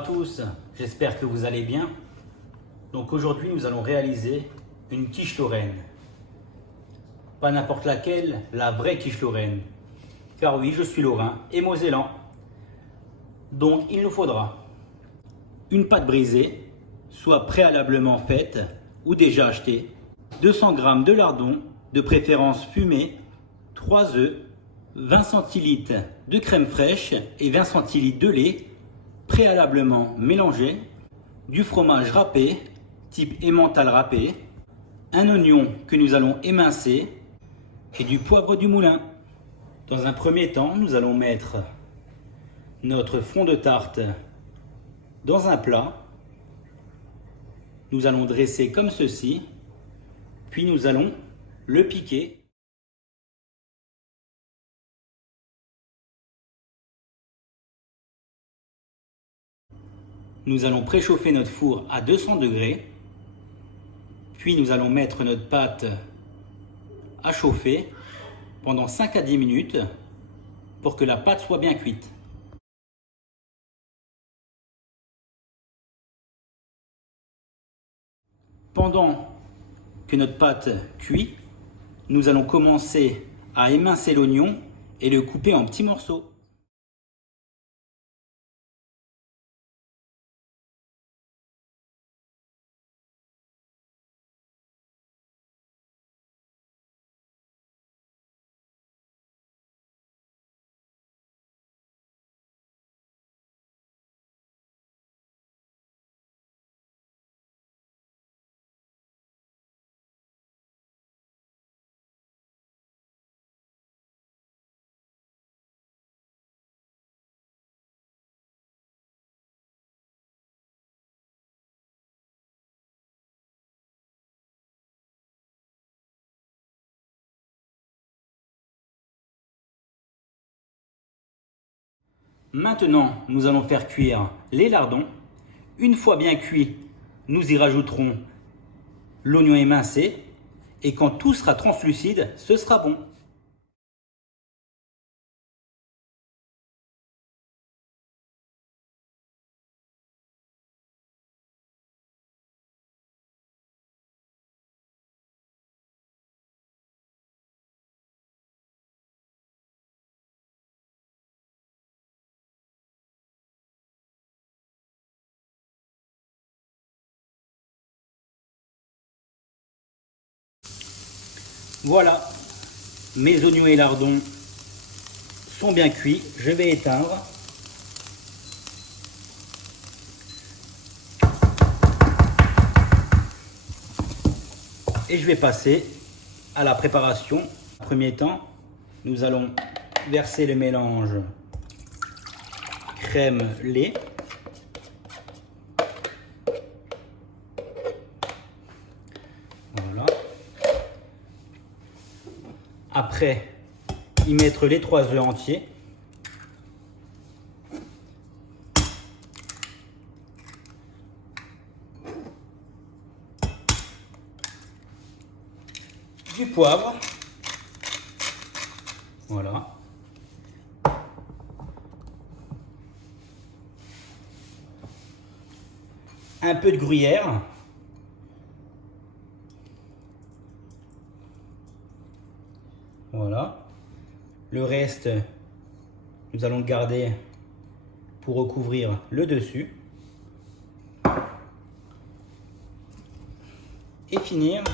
à tous, j'espère que vous allez bien. Donc aujourd'hui nous allons réaliser une quiche lorraine. Pas n'importe laquelle, la vraie quiche lorraine. Car oui, je suis lorrain et mosellan. Donc il nous faudra une pâte brisée, soit préalablement faite ou déjà achetée, 200 g de lardons, de préférence fumé, 3 œufs, 20 centilitres de crème fraîche et 20 centilitres de lait préalablement mélangés, du fromage râpé type emmental râpé, un oignon que nous allons émincer et du poivre du moulin. Dans un premier temps, nous allons mettre notre fond de tarte dans un plat. Nous allons dresser comme ceci, puis nous allons le piquer. Nous allons préchauffer notre four à 200 degrés, puis nous allons mettre notre pâte à chauffer pendant 5 à 10 minutes pour que la pâte soit bien cuite. Pendant que notre pâte cuit, nous allons commencer à émincer l'oignon et le couper en petits morceaux. Maintenant, nous allons faire cuire les lardons. Une fois bien cuits, nous y rajouterons l'oignon émincé et quand tout sera translucide, ce sera bon. Voilà, mes oignons et lardons sont bien cuits. Je vais éteindre. Et je vais passer à la préparation. En premier temps, nous allons verser le mélange crème-lait. Voilà. Après, y mettre les 3 œufs entiers. Du poivre. Voilà. Un peu de gruyère. Voilà. Le reste, nous allons le garder pour recouvrir le dessus. Et finir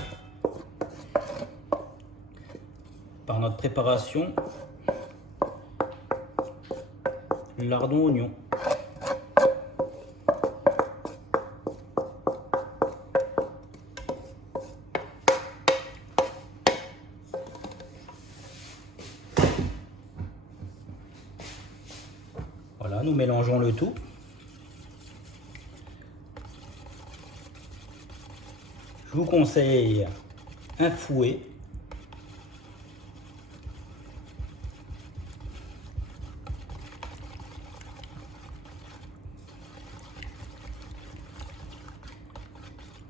par notre préparation lardon oignon. Voilà, nous mélangeons le tout. Je vous conseille un fouet.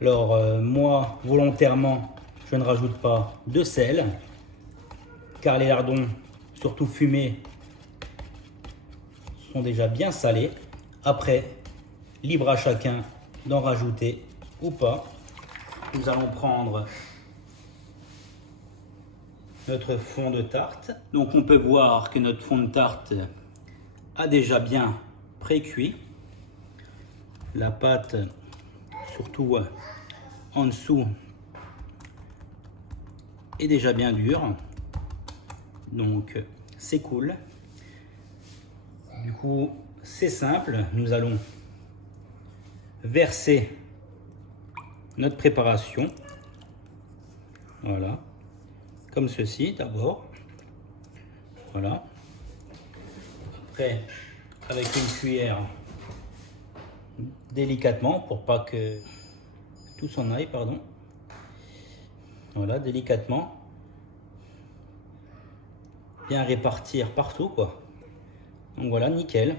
Alors moi, volontairement, je ne rajoute pas de sel, car les lardons, surtout fumés, sont déjà bien salés. Après, libre à chacun d'en rajouter ou pas. Nous allons prendre notre fond de tarte. Donc on peut voir que notre fond de tarte a déjà bien pré-cuit. La pâte, surtout en dessous, est déjà bien dure. Donc c'est cool. Du coup, c'est simple. Nous allons verser notre préparation. Voilà. Comme ceci d'abord. Voilà. Après, avec une cuillère, délicatement, pour pas que tout s'en aille, pardon. Voilà, délicatement. Bien répartir partout, quoi. Donc voilà, nickel.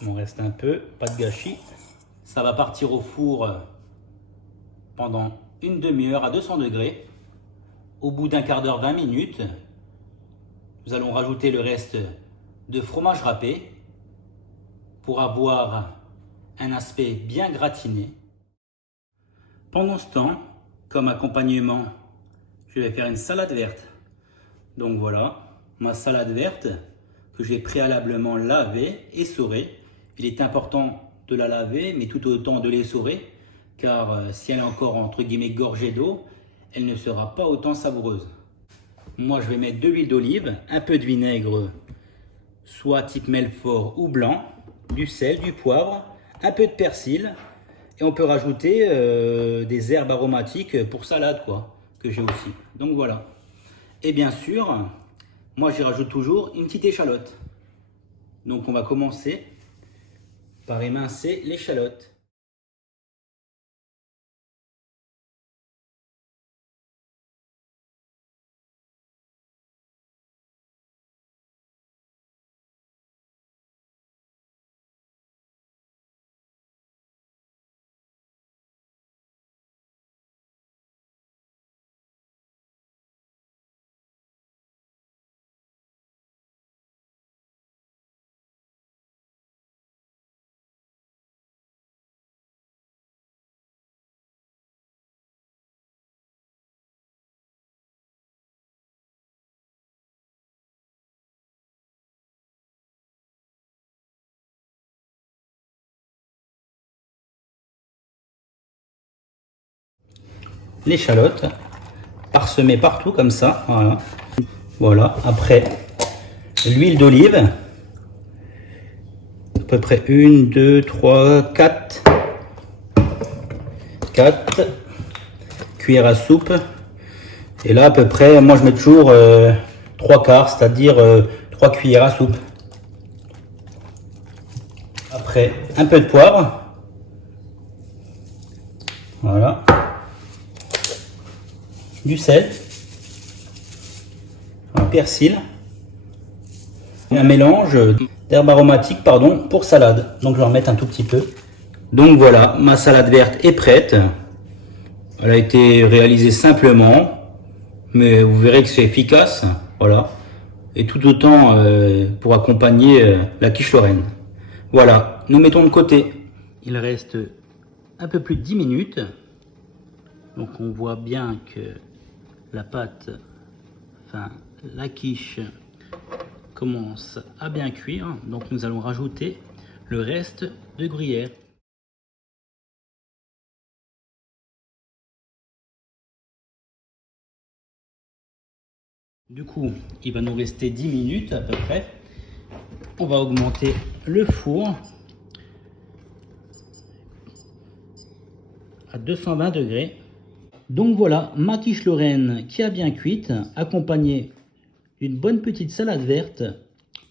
Il m'en reste un peu, pas de gâchis. Ça va partir au four pendant une demi-heure à 200 degrés. Au bout d'un quart d'heure, 20 minutes, nous allons rajouter le reste de fromage râpé pour avoir un aspect bien gratiné. Pendant ce temps, comme accompagnement, je vais faire une salade verte. Donc voilà, ma salade verte que j'ai préalablement lavée, essorée. Il est important de la laver, mais tout autant de l'essorer, car si elle est encore entre guillemets gorgée d'eau, elle ne sera pas autant savoureuse. Moi, je vais mettre de l'huile d'olive, un peu de vinaigre, soit type Melfort ou blanc, du sel, du poivre, un peu de persil, et on peut rajouter des herbes aromatiques pour salade, quoi, que j'ai aussi. Donc voilà. Et bien sûr, moi j'y rajoute toujours une petite échalote. Donc on va commencer par émincer l'échalote. L'échalote, parsemée partout comme ça. Voilà. Voilà. Après, l'huile d'olive. À peu près 1, 2, 3, 4. 4 cuillères à soupe. Et là, à peu près, moi je mets toujours 3 quarts, c'est-à-dire 3 cuillères à soupe. Après, un peu de poivre. Voilà. Du sel. Un persil. Un mélange d'herbes aromatiques, pardon, pour salade. Donc je vais en remettre un tout petit peu. Donc voilà, ma salade verte est prête. Elle a été réalisée simplement, mais vous verrez que c'est efficace. Voilà. Et tout autant pour accompagner la quiche Lorraine. Voilà, nous mettons de côté. Il reste un peu plus de 10 minutes. Donc on voit bien que la pâte, enfin la quiche commence à bien cuire. Donc nous allons rajouter le reste de gruyère. Du coup, il va nous rester 10 minutes à peu près. On va augmenter le four à 220 degrés. Donc voilà, ma quiche Lorraine qui a bien cuite, accompagnée d'une bonne petite salade verte.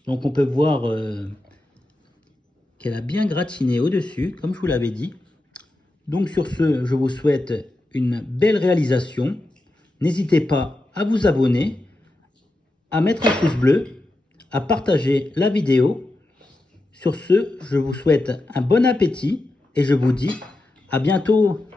Donc on peut voir qu'elle a bien gratiné au-dessus, comme je vous l'avais dit. Donc sur ce, je vous souhaite une belle réalisation. N'hésitez pas à vous abonner, à mettre un pouce bleu, à partager la vidéo. Sur ce, je vous souhaite un bon appétit et je vous dis à bientôt.